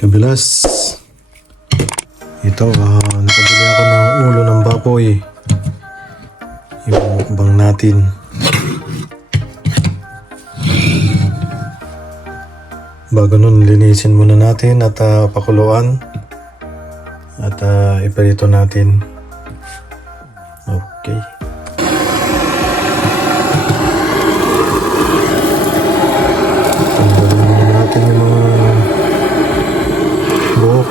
Kabilas. Ito, nakabili ako ng ulo ng baboy. Yung mukbang natin. Bago nun, linisin muna natin at pakuluan. At iparito natin. Okay. Tanggalin muna natin yung mga buhok.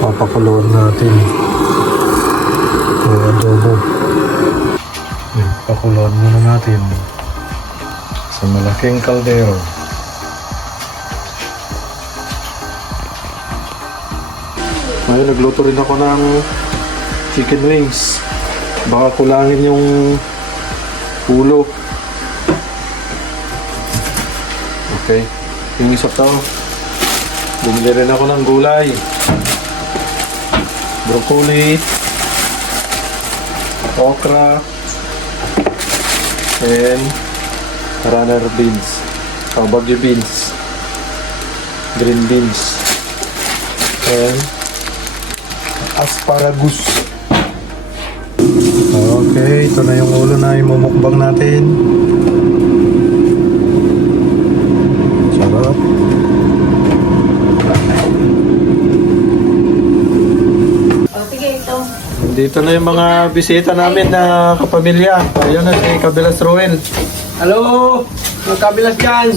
Papakuloan natin yung adobo. Pakuloan muna natin sa malaking kaldero. Ngayon nagluto rin ako ng chicken wings. Baka kulangin yung ulo. Okay, yung isa to, bumili rin ako ng gulay. Broccoli, okra, and runner beans, bagyo beans, green beans, and asparagus. Okay, ito na yung ulo na imumukbang natin. Sarap. Dito na yung mga bisita namin na kapamilya. Ayun na si Kabilas Ruel. Hello! Mga kabilas dyan!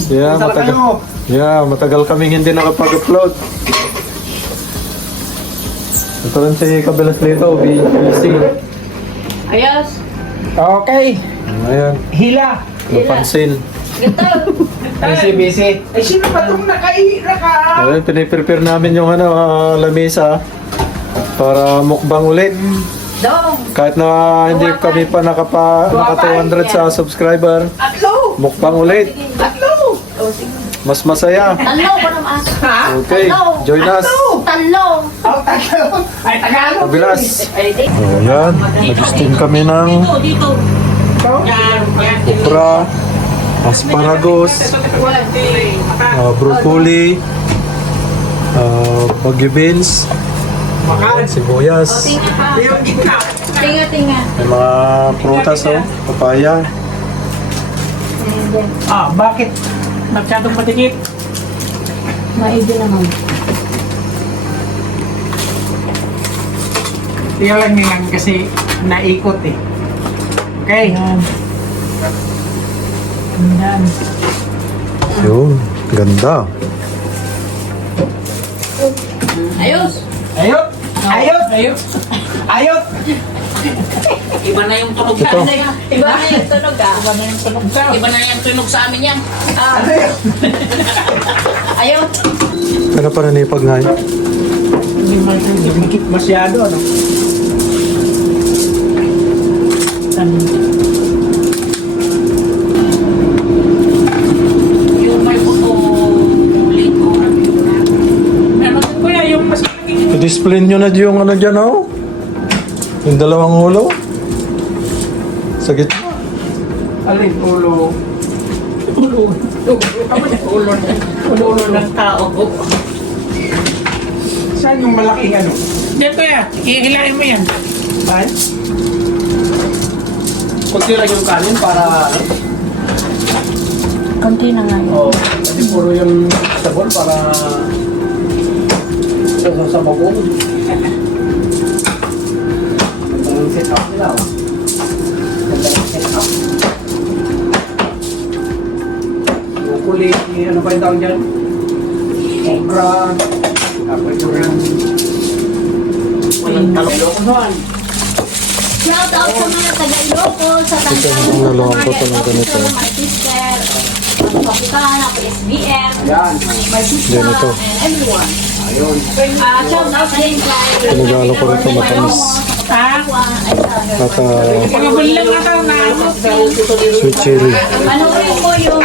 Yeah, matagal kaming hindi nakapag-upload. Ito rin si Kabilas Lito, busy. Ayos. Okay! Ayan, Hila! napansin. Busy. Eh, sino ba itong naka... Ayun, piniprepare namin yung lamesa para mukbang ulit. Dong. Kahit na hindi kami pa naka 200 sa subscriber, Tatlo! mukbang ulit. Tatlo! O, sige. Mas masaya. Talo pa naman. Ha? Okay, join us. Talo. Oh, tatlo! Ay, Tagalog! Kabilas. Ay, di. Oh, yan. Nag-steam kami ng Dito. okra, asparagus, broccoli, bagyo beans, sibuyas, Tinga. may mga prutas, papaya. Bakit? Masyadong matikit. Maigi naman. Tiyan lang yan kasi naikot eh. Okay? Yan. Yun, ganda. Ayos. Ayot! Ayot! Ayot! Iba na yung tunog Ito. sa amin. Iba na yung tunog ah. Iba na yung tunog sa amin yan. Ano yun? Ayos. Ano pa nanipag nga yun? Hindi dumikit masyado, ano? Yung may buto, ulit ko. Ano kuya, yung mas malaki? I-display nyo na yung ano dyan, oh. Yung dalawang ulo. Sa gitna. Alin, ulo. Ulo. Ulo ng tao. Saan yung malaking ano? Diyan kuya, ihilahin mo yan. Saan? Kunti lang yung kanin para... Konti na nga yun. Kasi puro yung sabon para... sa bagong. Ang set up nila. Ang set up. Broccoli, ano ba yung tawag dyan? Okra. Tapos yung walang talong. Shout out sa mga taga-Ilocos, sa Tantan, ang nalawang ko to ng ganito. my sister, ang Kapitana, SBM, Yan. my sister, Ganito. and everyone. Ayun. Shout out din kay Pinagalo ko rin ito, matamis. At Pagabal lang na daw na. sweet chili. panoorin mo yung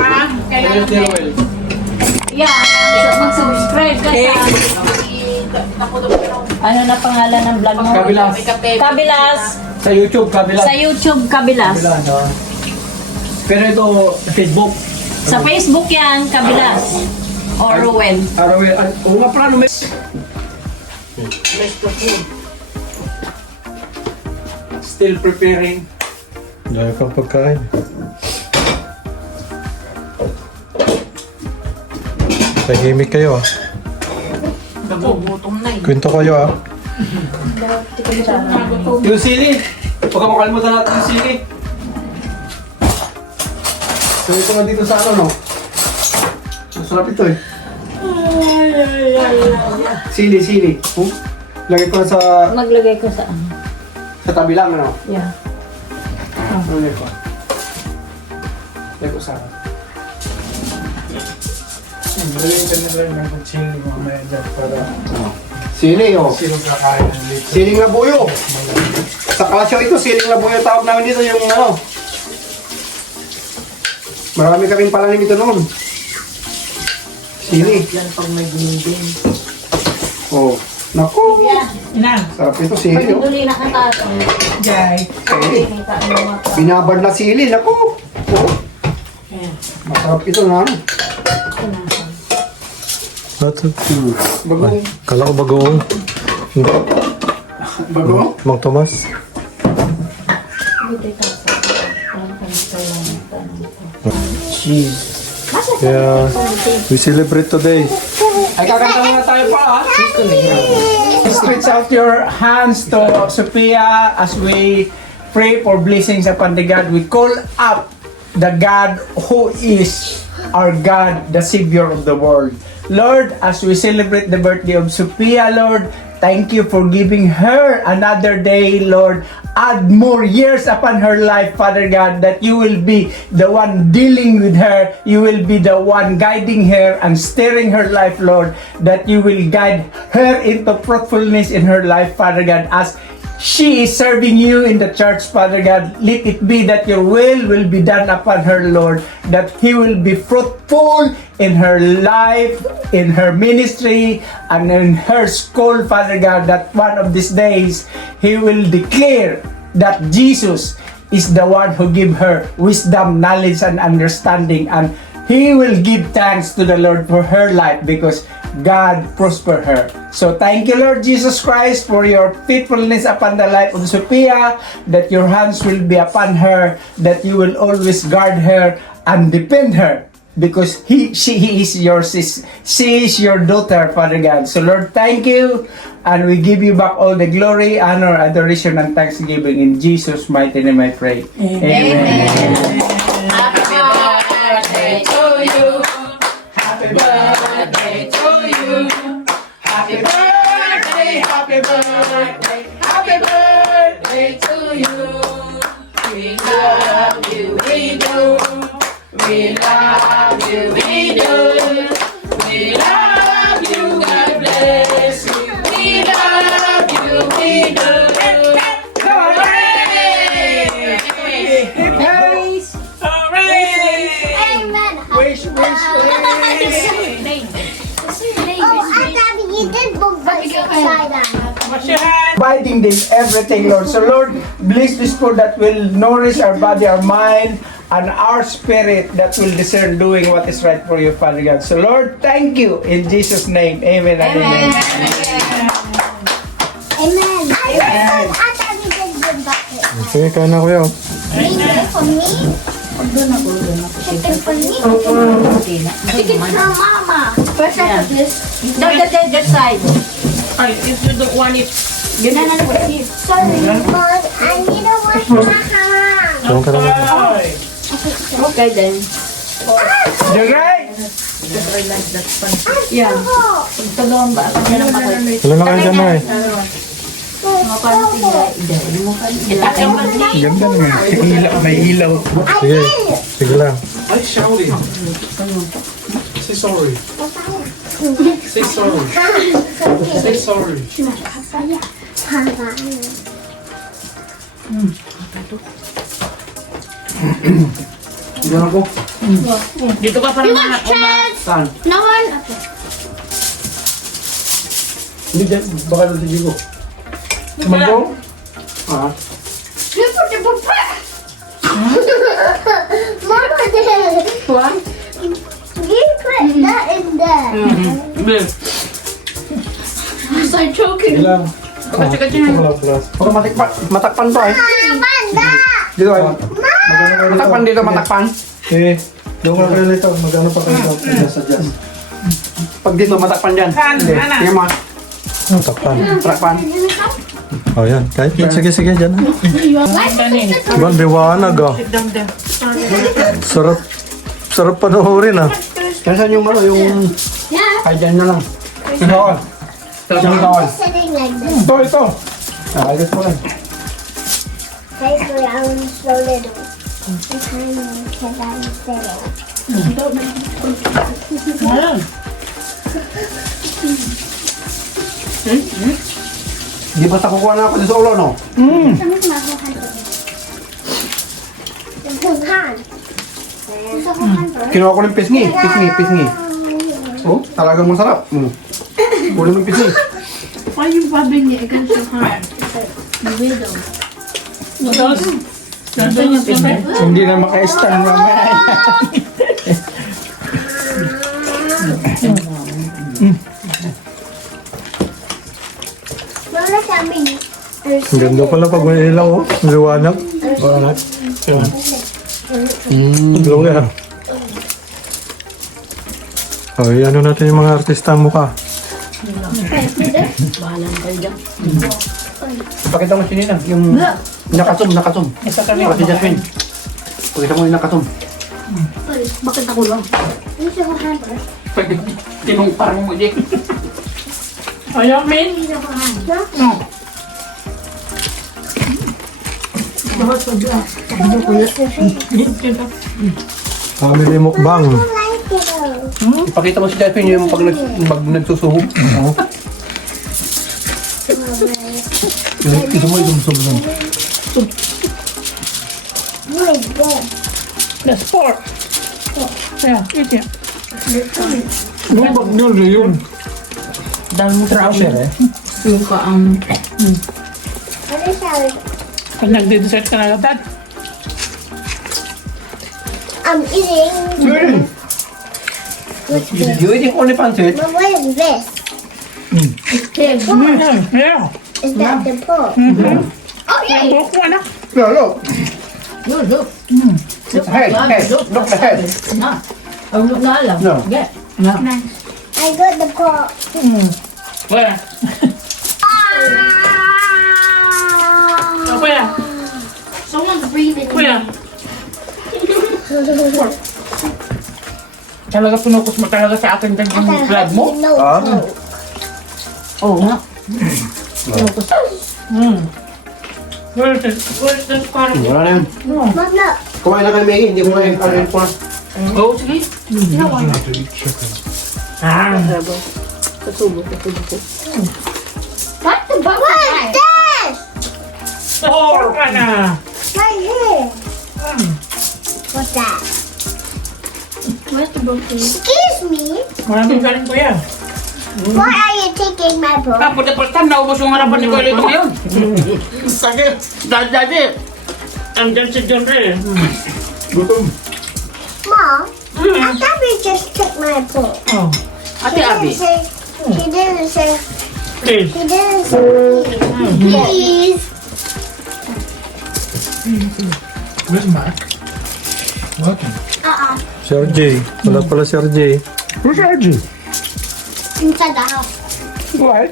mag-subscribe ka sa ano na pangalan ng vlog mo? Kabilas. Kabilas. Sa YouTube, kabilas. Sa YouTube, Kabilas. Kabilas, ha? Pero ito, Facebook. Sa Facebook yan, Kabilas. Or Ruel. Arawel. Oo nga pala, may... Still preparing. Dahil pang pagkain. Tahimik kayo ah. Gutom na eh. Kwento kayo ah. Yung sili. Huwag ka makalimutan natin yung sili. So ito nga dito sa ano, no? Masarap ito eh. Sili. Lagay ko na sa Maglagay ko sa ano. tabi lang, ano? Yeah. Lagay ko. Lagay ko sa... Sili, oh. Siling labuyo. Sa Kalasyaw ito, siling labuyo tawag namin dito yung ano. Marami kaming palanim ito noon. Sili. Yan pag may binibing. Oh. Naku. Ina. Sarap ito, sili, oh. Pagduli na katato. Jai. Binabad na sili, naku. Oh. Masarap ito na. Ito. Bago. Kala ko bagoong. Hindi. Bago. Mang Tomas. Cheese. Yeah. We celebrate today. Ay, kakanta na tayo pa, ha? Stretch out your hands to Sophia as we pray for blessings upon the God. We call up the God who is our God, the Savior of the world. Lord, as we celebrate the birthday of Sophia, Lord, thank you for giving her another day, Lord. Add more years upon her life, Father God, that you will be the one dealing with her. You will be the one guiding her and steering her life, Lord. That you will guide her into fruitfulness in her life, Father God, as she is serving you in the church, Father God. Let it be that your will be done upon her, Lord. That he will be fruitful in her life, in her ministry, and in her school, Father God. That one of these days, he will declare that Jesus is the one who give her wisdom, knowledge, and understanding. And he will give thanks to the Lord for her life because God prosper her. So thank you, Lord Jesus Christ, for your faithfulness upon the life of Sophia, that your hands will be upon her, that you will always guard her and defend her, because she is she is your daughter, Father God. So Lord, thank you, and we give you back all the glory, honor, adoration, and thanksgiving in Jesus' mighty name I pray. Amen. Happy birthday to you. Happy birthday to you. Happy birthday, happy birthday, happy birthday to you. We love you, we do. We love you, we do. We love you, God bless you. We love you, we do. Hooray! Praise. Hooray! Amen. Wish, wish, wish. Oh, I thought you did both upside down. Providing this everything, Lord. So, Lord, bless this food that will nourish our body, our mind, and our spirit that will discern doing what is right for you, Father God. So, Lord, thank you in Jesus' name. Amen and amen. Amen. I thought you did good bucket. Okay, kain na kuya. Chicken for me. Chicken for me. Chicken from Mama. First I put this. That side. Ay, if you don't want it. Ganun na po. Sorry, but I need to wash my hands. Tulong ka naman. Okay then. You're right. Yan. Tulungan ba? Ganun pa ko. Wala na kayo dyan na eh. Ganda naman. May ilaw. Sige, sige lang. Ay, Shaoli. Say sorry. Say sorry. Say sorry. Papa. Diyan ako. Dito ka para mga Saan? No one. Okay. Hindi dyan. Baka doon si Jigo. Sumabaw? Ah. Look for the papa. Mama did. What? You put that in there. Start choking. Ilang. Baka matakpan to eh. Amanda. Dito kayo. Magano kayo Matakpan dito, matakpan. Eh, doon ka kayo dito. Magano pa kayo dito. Adjust. Pag dito, matakpan dyan. Hindi. Sige mo. Takpan. Matakpan. Oh, yan. Kahit sige, dyan. Ibang liwanag ah. sit down there. Sarap panoorin ah. Saan yung ano, yung... Yeah. Ay, dyan na lang. Ito. Diyan ka. Sitting like this. Ito. Ah, ayos mo lang. Guys, we're on so little. It's tiny because I'm sitting. Di ba sa kukuha na ako sa ulo, no? Someone's not hand. It's his hand. It's a whole hand. Kinuha ko ng pisngi. Pisngi. Oh, talagang masarap. Kunin mo yung pisngi. Why are you rubbing it against your hand? You widow. Noodles? Nandun yung pisngi? Hindi na maka-stand mamaya. Lola said me. Ang ganda pala pag may ilaw oh. Liwanag. Lugar. Oh, ano natin yung mga artista ang mukha. Pakita mo sinina. Yung nakatum. Isa kami. Kasi Jasmine. Pakita mo yung nakatum. Bakit ako lang? It's a whole hand. Pwede tinumpar mo din. Ayaw, Min. It's a whole hand. Family mukbang. I like it though. Ipakita mo si Jasmine yung pag nagsusuhog. Oo. Ito mo yung susuhog. What is this? That's pork. Yeah, eat it. Yung bag nyo yun. Dami mo Trouser eh. Yung ka ang... What is that? Pag nagde-dessert ka na agad. I'm eating. What's this? You eating only pancit? But what is this? Pig. Yeah. Is that the pork? Oh yeah. Pork mo, anak. No, look. No, look. Hey, look the head. No. Ang look na alam. No. Get. I got the pork. Wala. Kuya. Someone's breathing. Kuya. Talaga pinukus mo talaga sa akin dyan yung blood mo? No. Ah. Oo nga. Where's the scar? Wala na yun. Mom, look. Kumain na kayo, Maggie. Hindi mo na yung ano ko na. Oh, sige. Ah. What the butt? What is this? Pork ka na. Right here. What's that? Where's the broken? Excuse me. Maraming galing kuya. Why are you taking my pork? Tapos the first time, naubos yung harapan ni Kuya Lito ngayon. Kasi, dati, andyan si John Ray. Gutom. Mom, I thought we just took my pork. Oh. Ate Abby, He didn't say. please. He didn't say. Please. Where's Mac? Working. Si RJ. Wala pala si RJ. Where's RG? Inside the house. What?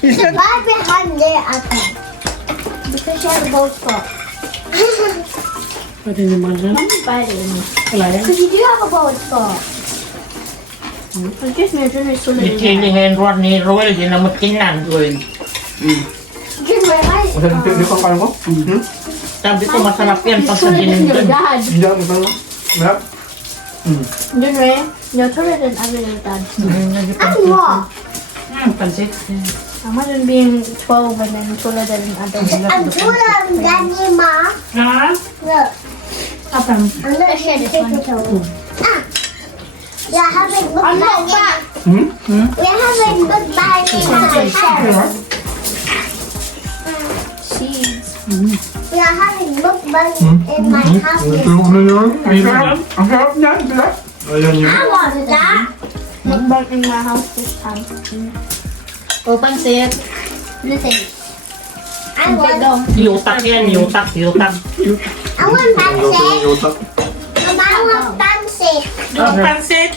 He's right behind there, I think. Because she has a gold spot. Pwede naman dyan. Wala yan. Because you do have a gold spot. I guess my dinner is so Ni little. Chili Henry ni Roel, dinamot tingnan. Jun, where are you? Masarap yung pang kanon ko? Sabi ko masarap yan pag sa Turn it into your dinindin. dad. Hindi ako masarap. Masarap? Jun Ray, you're turn it in other than dad. And what? Pansit. Imagine being 12 and then taller than adults. I'm taller than you, Ma. Ha? Look, Apa? I'm not taking photo. Ah, we're having mukbang. We're having mukbang in my house. Seeds. We are having mukbang in my house. Ito yung ano yun? Ang sarap niyan, diba? Ayan yun. I want that. Mukbang in my house this time. Open set. Listen. I Get want. down. Yutak yan, yutak. I want Ang gawin pancit. yung utak. Mama, I want pancit. Yung pansit.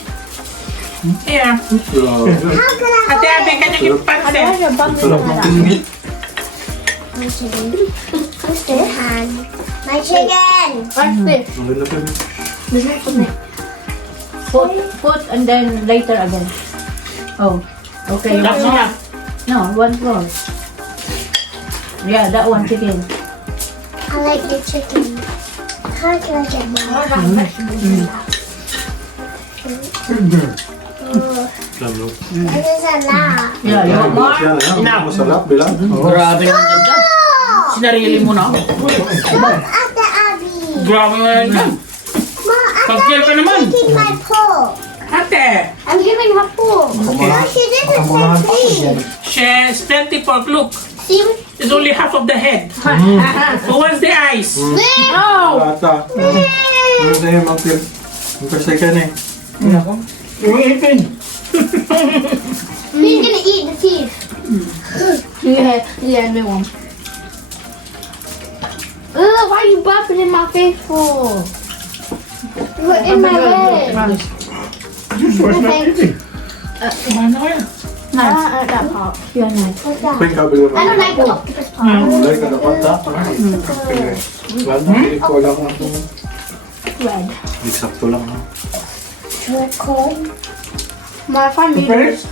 Here. Grabe. How can I Ate hold Abe, it? kanya yung pansit. Ano yung bang Sarap ng tingin. What's the hand? My chicken. What's this? Ang lalaki. This is put it. Put and then later again. Oh. Okay. Last na. No, one more. Yeah, that one chicken. I like the chicken. How can I get more? Lalo. This is a lot. Yeah, you want more? Yan, ayan. Masarap, bilang. Grabe naman ganda. Sinarili mo na. Look at the Abby. Grabe naman ganda. Ma, Pag-kill ka naman. taking my paw. Ate, I'm giving her paw. No, she didn't say please. she's plenty pork. Look, See? it's only half of the head. Who wants the eyes? Oh! Lata. Ano sa'yo, Mampir? Mampir ka na eh. Yung ipin. He's gonna eat the teeth. Yeah, new one. Ugh, why are you bumping in my face for? You're in my way. Where's my ipin? Kumain na kaya. That part. You're nice. What's that? Pwing kabilang. I don't like the octopus part. Kulay ka dapat ta. Wala na, hindi ko lang ako. Red. Eksakto lang. Tricorn. My family. First?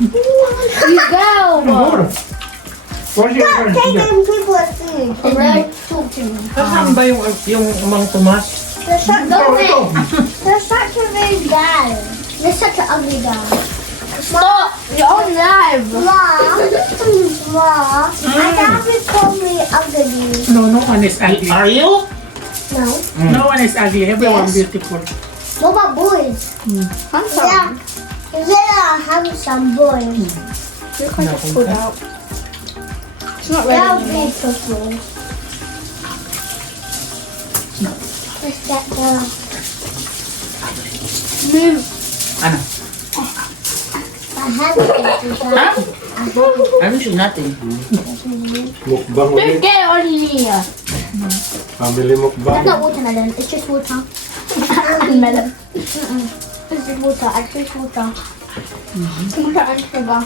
You go! Where's your Stop friend? taking people's food. Red talking. Saan ba yung Mang Tomas? They're such They're such a big guy. They're such an ugly guy. Stop! You're on live! Mom, Mom, I thought you called me ugly. No one is ugly. Are you? No. No one is ugly. Everyone Yes. beautiful. What about boys? Yeah. Yeah, handsome boys. You're quite just pulled out. It's not They're red anymore. beautiful. Let's get the Move. Ano? I have it. Ha? Ano siya natin? Mukbang Big ulit. get on here. Family mukbang. That's not watermelon. It's just water. Melon. It's just water. I drink water. Look at sugar.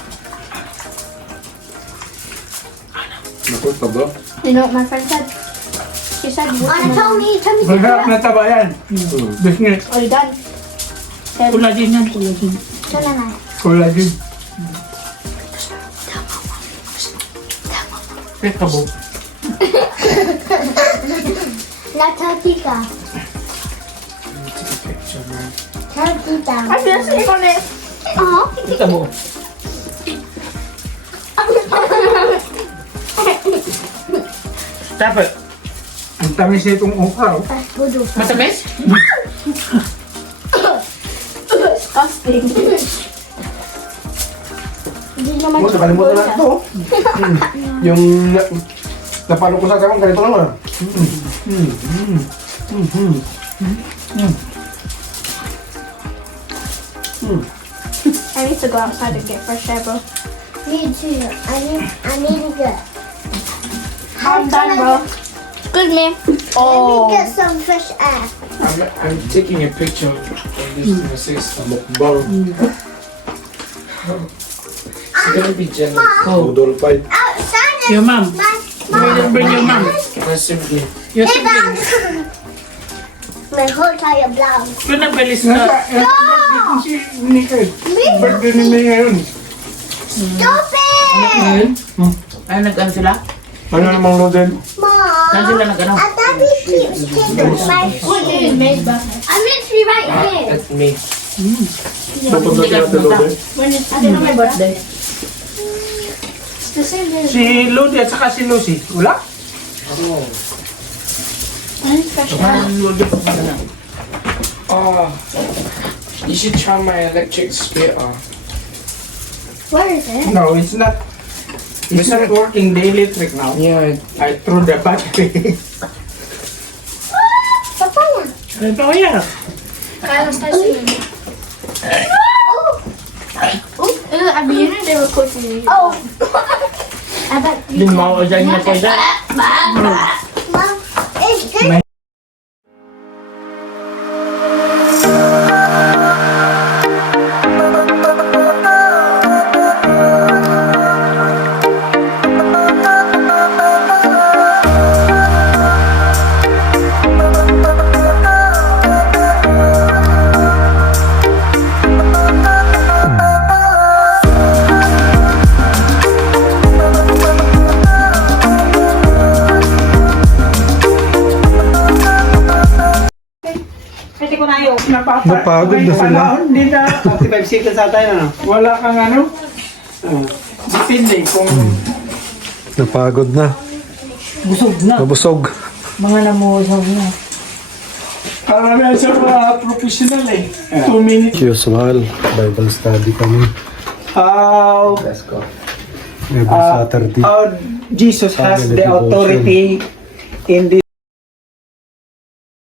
Naku, taba. You know what my friend said? She said Anna, watermelon. tell me Masarap na taba yan. Business. Are you done? Collagen yan, collagen. Collagen. Pekabo. La tortita. Tortita. I'm just sitting on it. Oh. Pekabo. Dapat. Ang tamis nitong ukaw. Matamis? Disgusting. Hindi naman Mo, nakalimutan na ito. Yung napalo ko sa kamang ganito naman. I need to go outside and get fresh air, bro. Me too. I need to get. I'm done, bro. Excuse me. Let me Oh. get some fresh air. I'm taking a picture of this to my sister. Mukbang. She's gonna be jealous. Udol fight. Outside Your mom. Bring your mom. My sibling. Your Hey, sibling. my whole entire blouse. Kung nagbalis Nasa ka. birthday ko si Nika. Birthday ni Nika yun. Stop it! Ay, nag-ano sila? Ano namang loaded? Saan sila nag-ano? And Daddy keeps taking my food. I'm literally right here. That's me. Napunta sila sa loaded? When is, I don't know my birthday. It's the same as Si Ludi at saka si Lucy. Wala? You should try my electric splitter. What is it? No, it's not. It's not working the electric now. Yeah, I threw the battery. Papa one. Ito yan. Kaya lang tayo yun. Abi, yun yung record niyo. Oh! Aba, Limaw dyan niya po dyan. Mom, it's good. Pwede ko na yung Napagod na sila. Hindi na. 45 seconds ata yun, ano? Wala kang ano? Depende kung Napagod na. busog na. Nabusog. Mga namusog na. karamihan sa mga professional eh. 2 minutes. Usual, Bible study kami. How Every Saturday. how Jesus has Family the devotion. authority in this